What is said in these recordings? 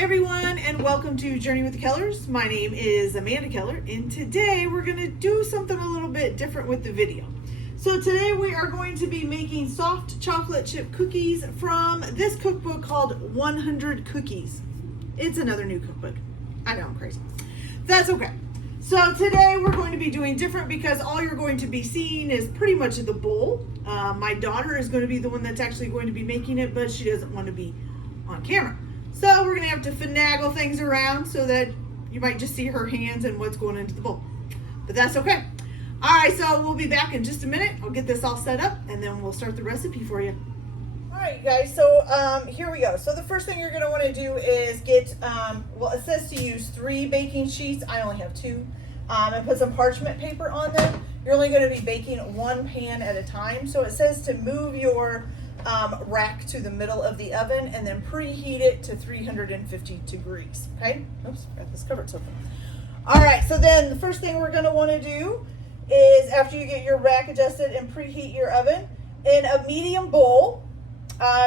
everyone, and welcome to Journey with the Kellers. My name is Amanda Keller, and today we're going to do something a little bit different with the video. So today we are going to be making soft chocolate chip cookies from this cookbook called 100 Cookies. It's another new cookbook. I know, I'm crazy. That's okay. So today we're going to be doing different because all you're going to be seeing is pretty much the bowl. My daughter is going to be the one that's actually going to be making it, but she doesn't want to be on camera. So we're going to have to finagle things around so that you might just see her hands and what's going into the bowl. But that's okay. All right, so we'll be back in just a minute. I'll get this all set up and then we'll start the recipe for you. All right, you guys, so here we go. So the first thing you're going to want to do is get, well, it says to use 3 baking sheets. I only have 2. And put some parchment paper on them. You're only going to be baking 1 pan at a time. So it says to move your rack to the middle of the oven and then preheat it to 350 degrees. Okay? Oops, got this covered something. All right, so then the first thing we're going to want to do is after you get your rack adjusted and preheat your oven, in a medium bowl,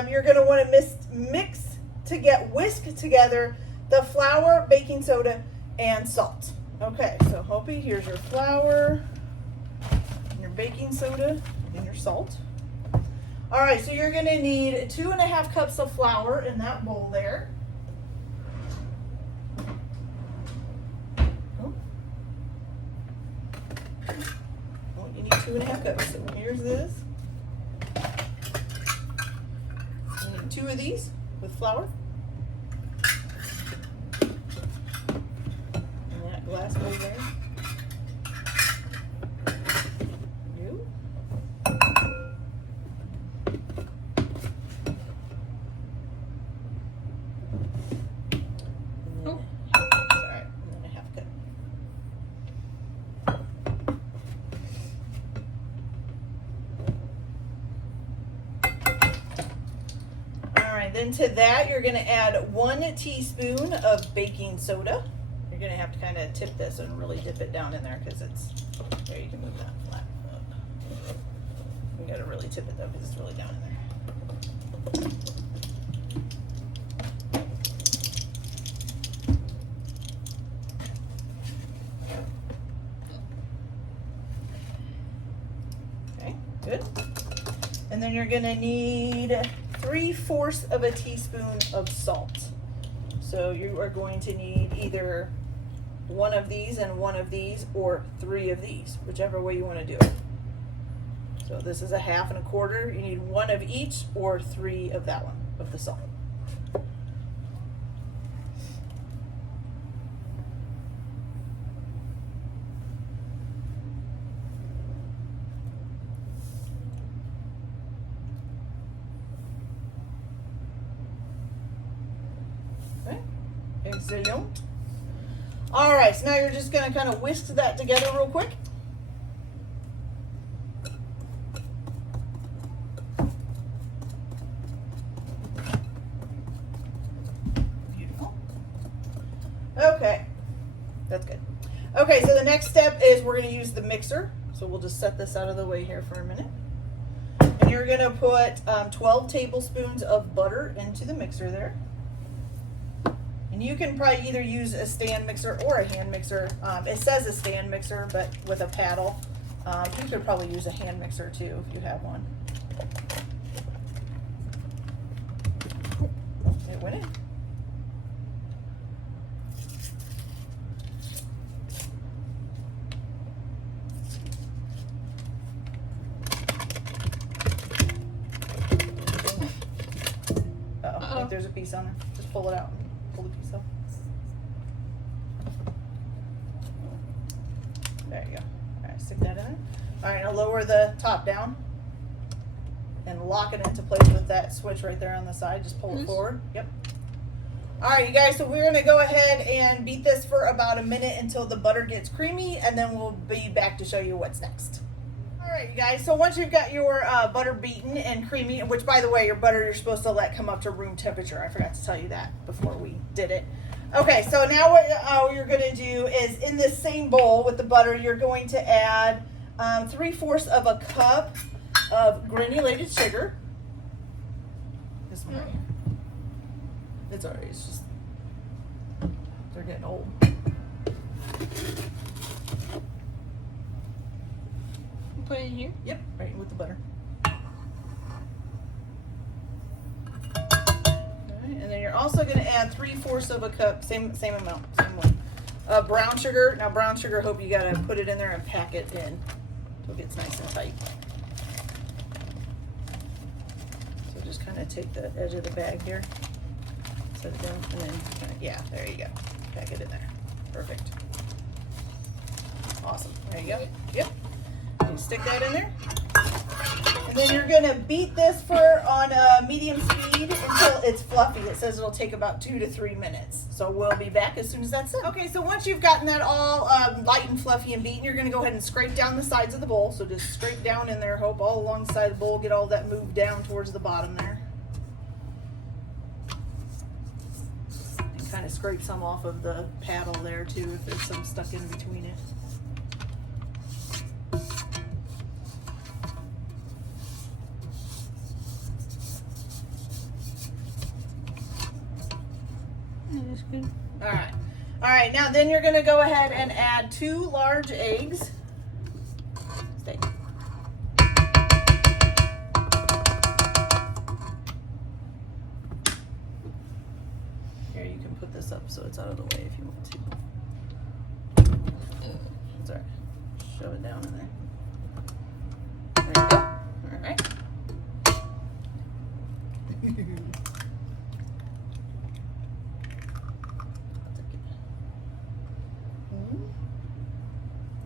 you're going to want to whisk together the flour, baking soda, and salt. Okay, so Hopi, here's your flour, and your baking soda, and your salt. All right, so you're going to need 2.5 cups of flour in that bowl there. Oh, you need 2.5 cups. So here's this. You need 2 of these with flour. And that glass bowl there. Then to that, you're going to add 1 teaspoon of baking soda. You're going to have to kind of tip this and really dip it down in there because it's, there, you can move that flat up. You got to really tip it though because it's really down in there. Okay, good. And then you're going to need 3/4 of a teaspoon of salt. So you are going to need either 1 of these and 1 of these or 3 of these, whichever way you want to do it. So this is a 1/2 and a 1/4. You need 1 of each or 3 of that one, of the salt. Excellent. All right, so now you're just going to kind of whisk that together real quick. Beautiful. Okay, that's good. Okay, so the next step is we're going to use the mixer. So we'll just set this out of the way here for a minute. And you're going to put 12 tablespoons of butter into the mixer there. And you can probably either use a stand mixer or a hand mixer. It says a stand mixer, but with a paddle. You could probably use a hand mixer too if you have one. It went in. Uh-oh, I think there's a piece on there. Just pull it out. Pull the piece off. There you go. All right, stick that in there. All right, now lower the top down and lock it into place with that switch right there on the side. Just pull it forward. Yep. All right, you guys, so we're going to go ahead and beat this for about a minute until the butter gets creamy, and then we'll be back to show you what's next. All right, you guys, so once you've got your butter beaten and creamy, which, by the way, your butter you're supposed to let come up to room temperature. I forgot to tell you that before we did it. Okay, so now what you're going to do is in this same bowl with the butter, you're going to add 3/4 of a cup of granulated sugar. This one right here. It's alright, it's just They're getting old. Put it in here? Yep, right with the butter. And then you're also going to add 3/4 of a cup, same amount, same one, brown sugar. Now brown sugar, hope you got to put it in there and pack it in so it gets nice and tight. So just kind of take the edge of the bag here, set it down, and then yeah, there you go. Pack it in there. Perfect. Awesome. There you go. Yep. You stick that in there. And then you're gonna beat this on a medium speed until it's fluffy. It says it'll take about 2 to 3 minutes. So we'll be back as soon as that's done. Okay, so once you've gotten that all light and fluffy and beaten, you're gonna go ahead and scrape down the sides of the bowl. So just scrape down in there, hope all along the side of the bowl, get all that moved down towards the bottom there. And kind of scrape some off of the paddle there too, if there's some stuck in between it. That's good. All right, now then you're going to go ahead and add 2 large eggs. Stay. Here, you can put this up so it's out of the way if you want to. It's all right. Shove it down in there. There you go. All right.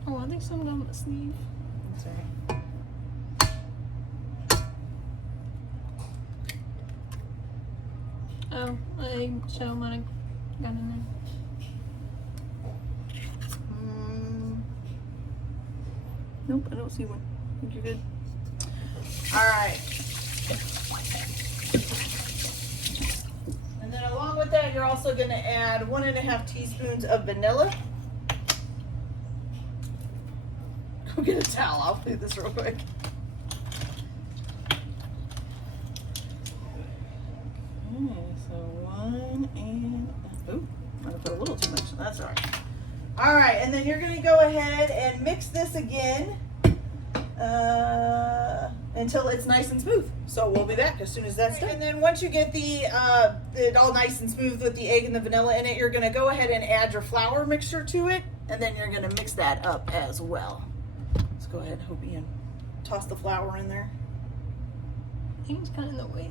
Oh, I think something on the sleeve. That's all right. Oh, I shell might have got in there. Nope, I don't see one. I think you're good. All right. And then along with that, you're also going to add 1.5 teaspoons of vanilla. Go get a towel. I'll do this real quick. Okay, so 1 and ooh, I'm gonna put a little too much. That's all right. All right, and then you're gonna go ahead and mix this again until it's nice and smooth. So we'll be back as soon as that's done. And then once you get it all nice and smooth with the egg and the vanilla in it, you're gonna go ahead and add your flour mixture to it, and then you're gonna mix that up as well. Let's go ahead, Hopi, and toss the flour in there. I think it's kind of in the way.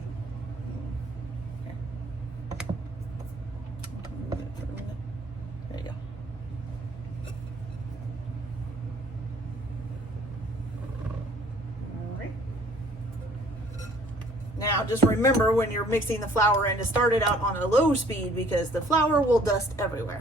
There you go. All right. Now just remember when you're mixing the flour in to start it out on a low speed because the flour will dust everywhere.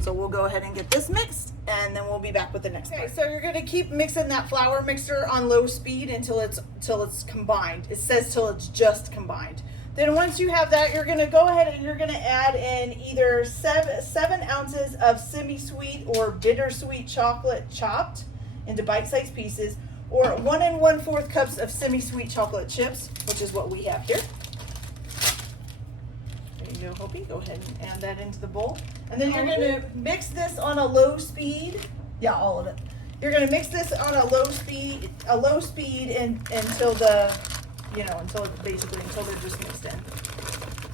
So we'll go ahead and get this mixed and then we'll be back with the next part. So you're going to keep mixing that flour mixture on low speed until it's combined. It says till it's just combined. Then once you have that, you're going to go ahead and you're going to add in either 7 ounces of semi-sweet or bittersweet chocolate chopped into bite-sized pieces, or 1 1/4 cups of semi-sweet chocolate chips, which is what we have here. There you go, Hopi. Go ahead and add that into the bowl. And then you're going to mix this on a low speed. Yeah, all of it. You're going to mix this on a low speed until until they're just mixed in.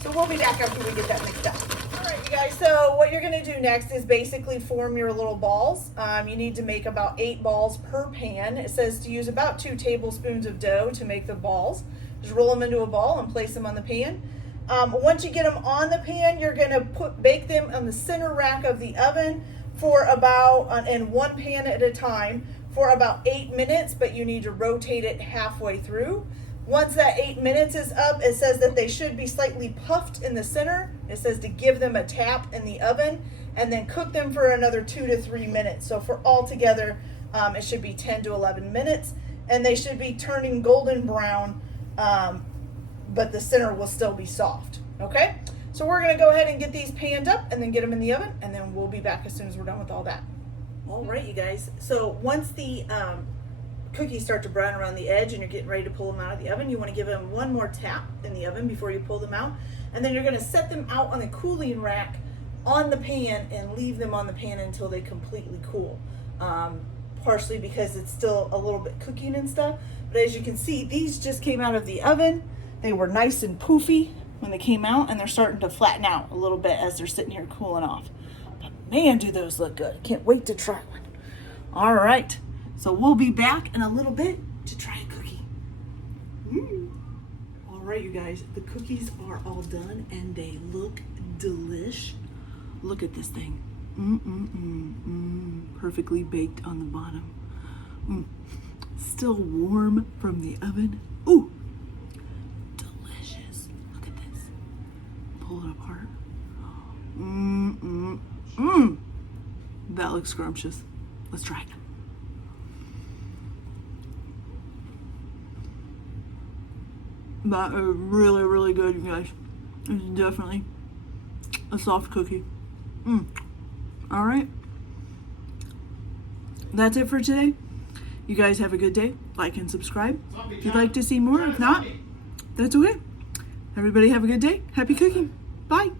So we'll be back after we get that mixed up. All right, you guys, so what you're gonna do next is basically form your little balls. You need to make about 8 balls per pan. It says to use about 2 tablespoons of dough to make the balls. Just roll them into a ball and place them on the pan. Once you get them on the pan, you're gonna bake them on the center rack of the oven for about, in one pan at a time, for about 8 minutes, but you need to rotate it halfway through. Once that 8 minutes is up, it says that they should be slightly puffed in the center. It says to give them a tap in the oven and then cook them for another 2 to 3 minutes. So for all together, it should be 10 to 11 minutes, and they should be turning golden brown, but the center will still be soft, okay? So we're gonna go ahead and get these panned up and then get them in the oven, and then we'll be back as soon as we're done with all that. All right, you guys, so once the cookies start to brown around the edge and you're getting ready to pull them out of the oven, you want to give them one more tap in the oven before you pull them out, and then you're going to set them out on the cooling rack on the pan and leave them on the pan until they completely cool. Partially because it's still a little bit cooking and stuff. But as you can see, these just came out of the oven. They were nice and poofy when they came out, and they're starting to flatten out a little bit as they're sitting here cooling off. But man, do those look good. Can't wait to try one. All right, so we'll be back in a little bit to try a cookie. All right, you guys, the cookies are all done and they look delish. Look at this thing. Perfectly baked on the bottom. Still warm from the oven. Ooh, delicious. Look at this. Pull it apart. That looks scrumptious. Let's try it. That is really, really good, you guys. It's definitely a soft cookie. All right. That's it for today. You guys have a good day. Like and subscribe if you'd like to see more. If not, that's okay. Everybody have a good day. Happy cooking. Bye.